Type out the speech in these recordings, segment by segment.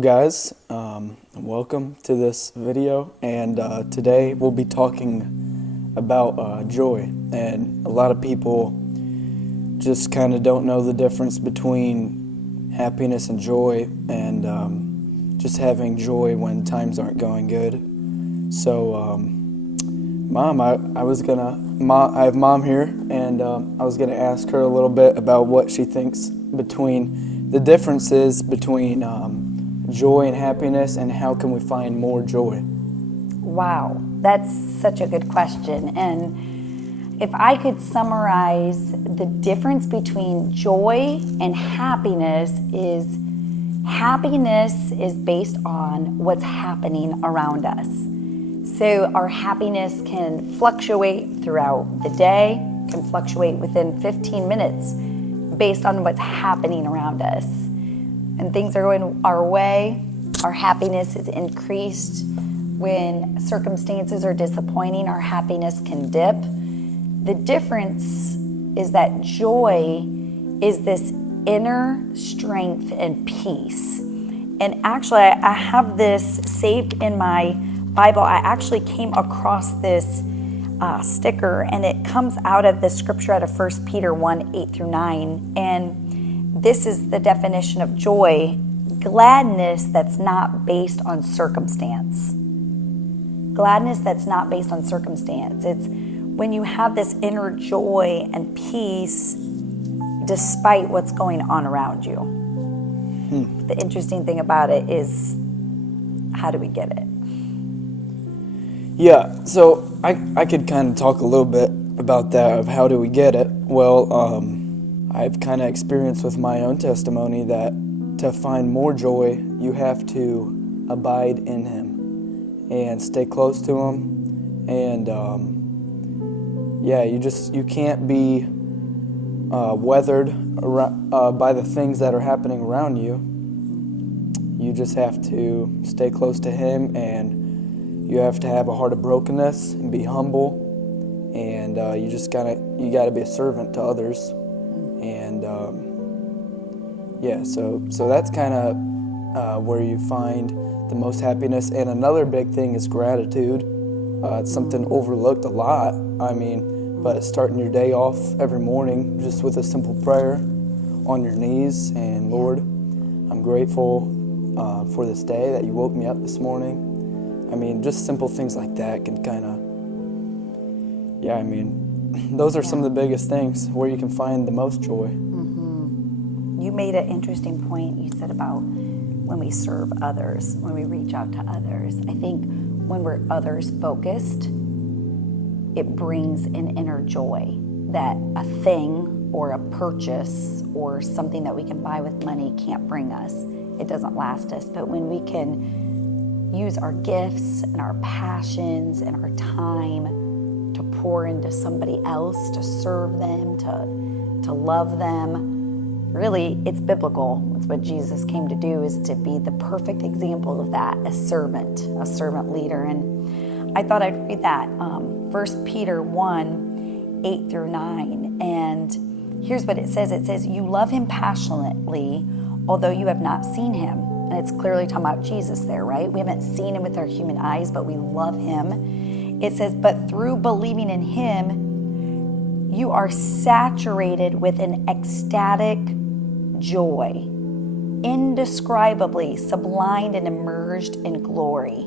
guys, welcome to this video, and today we'll be talking about joy. And a lot of people just kind of don't know the difference between happiness and joy, and just having joy when times aren't going good. So Mom, I have Mom here, and I was gonna ask her a little bit about what she thinks between the differences between joy and happiness, and how can we find more joy? Wow, that's such a good question. And if I could summarize the difference between joy and happiness is based on what's happening around us. So our happiness can fluctuate throughout the day, can fluctuate within 15 minutes based on what's happening around us. And things are going our way, our happiness is increased. When circumstances are disappointing, our happiness can dip. The difference is that joy is this inner strength and peace. And actually, I have this saved in my Bible. I actually came across this sticker, and it comes out of the scripture out of 1 Peter 1, 8 through 9. And this is the definition of joy: gladness that's not based on circumstance. Gladness that's not based on circumstance. It's when you have this inner joy and peace despite what's going on around you. The interesting thing about it is, how do we get it? Yeah, so I could kind of talk a little bit about that, of how do we get it. Well, I've kind of experienced with my own testimony that to find more joy, you have to abide in Him and stay close to Him. And you can't be weathered by the things that are happening around you. You just have to stay close to Him, and you have to have a heart of brokenness and be humble. And you gotta be a servant to others. And so that's kind of where you find the most happiness. And another big thing is gratitude. It's something overlooked a lot. But starting your day off every morning just with a simple prayer on your knees, and Lord, I'm grateful for this day that you woke me up this morning. Just simple things like that can kind of, those are some of the biggest things where you can find the most joy. You made an interesting point. You said about when we serve others, when we reach out to others. I think when we're others focused, it brings an inner joy that a thing or a purchase or something that we can buy with money can't bring us. It doesn't last us. But when we can use our gifts and our passions and our time to pour into somebody else, to serve them, to love them, really, it's biblical. It's what Jesus came to do, is to be the perfect example of that, a servant leader. And I thought I'd read that, 1 Peter 1, 8 through 9. And here's what it says. It says, you love Him passionately, although you have not seen Him. And it's clearly talking about Jesus there, right? We haven't seen Him with our human eyes, but we love Him. It says, but through believing in Him, you are saturated with an ecstatic joy, indescribably sublimed and immersed in glory.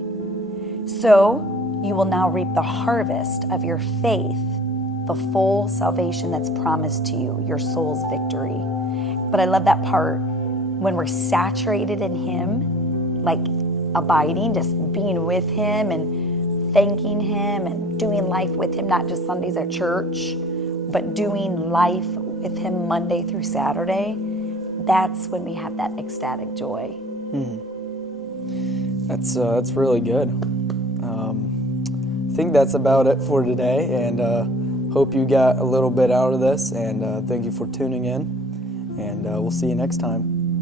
So you will now reap the harvest of your faith, the full salvation that's promised to you, your soul's victory. But I love that part, when we're saturated in Him, like abiding, just being with Him and thanking Him and doing life with Him, not just Sundays at church, but doing life with Him Monday through Saturday. That's when we have that ecstatic joy. That's really good. I think that's about it for today, and hope you got a little bit out of this, and thank you for tuning in, and we'll see you next time.